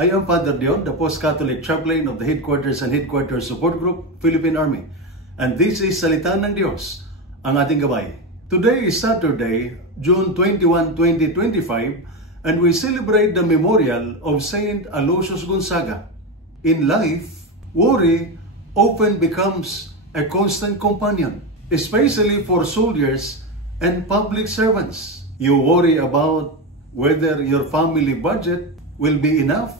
I am Father Dion, the Post-Catholic Chaplain of the Headquarters and Headquarters Support Group, Philippine Army. And this is Salita ng Diyos, ang ating gabay. Today is Saturday, June 21, 2025, and we celebrate the memorial of Saint Aloysius Gonzaga. In life, worry often becomes a constant companion, especially for soldiers and public servants. You worry about whether your family budget will be enough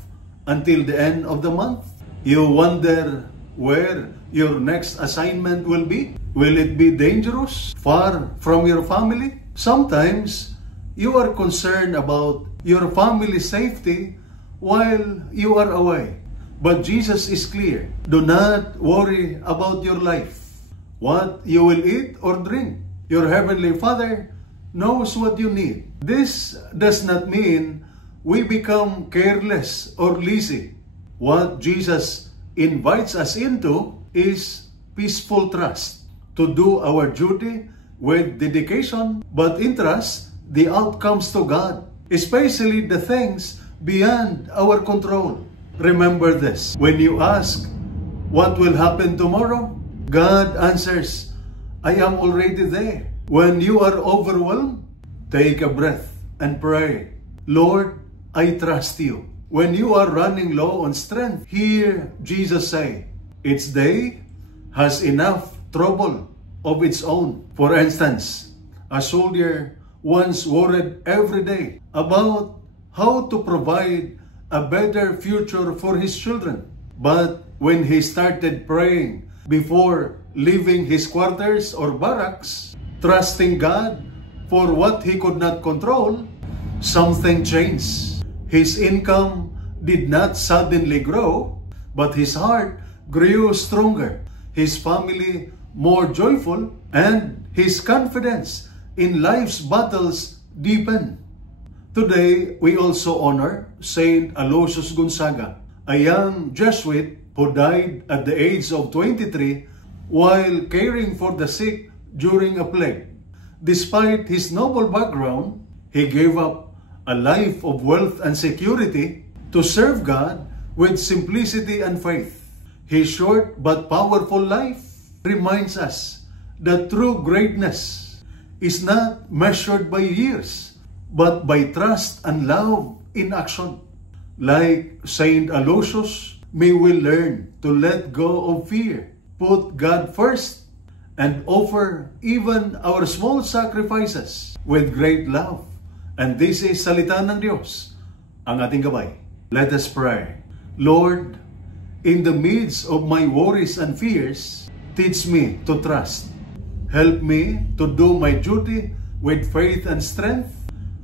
until the end of the month. You wonder where your next assignment will be. Will it be dangerous, far from your family? Sometimes you are concerned about your family's safety while you are away. But Jesus is clear. Do not worry about your life, what you will eat or drink. Your Heavenly Father knows what you need. This does not mean we become careless or lazy. What Jesus invites us into is peaceful trust, to do our duty with dedication, but entrust the outcomes to God, especially the things beyond our control. Remember this: when you ask, what will happen tomorrow? God answers, I am already there. When you are overwhelmed, take a breath and pray, Lord, I trust you. When you are running low on strength, hear Jesus say, its day has enough trouble of its own. For instance, a soldier once worried every day about how to provide a better future for his children. But when he started praying before leaving his quarters or barracks, trusting God for what he could not control, something changed. His income did not suddenly grow, but his heart grew stronger, his family more joyful, and his confidence in life's battles deepened. Today, we also honor Saint Aloysius Gonzaga, a young Jesuit who died at the age of 23 while caring for the sick during a plague. Despite his noble background, he gave up a life of wealth and security to serve God with simplicity and faith. His short but powerful life reminds us that true greatness is not measured by years, but by trust and love in action. Like Saint Aloysius, may we learn to let go of fear, put God first, and offer even our small sacrifices with great love. And this is Salita ng Diyos, ang ating gabay. Let us pray. Lord, in the midst of my worries and fears, teach me to trust. Help me to do my duty with faith and strength,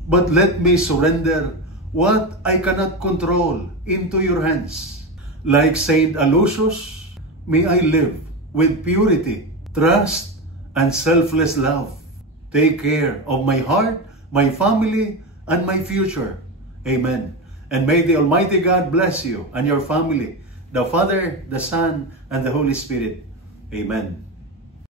but let me surrender what I cannot control into your hands. Like Saint Aloysius, may I live with purity, trust, and selfless love. Take care of my heart, my family, and my future. Amen. And may the Almighty God bless you and your family, the Father, the Son, and the Holy Spirit. Amen.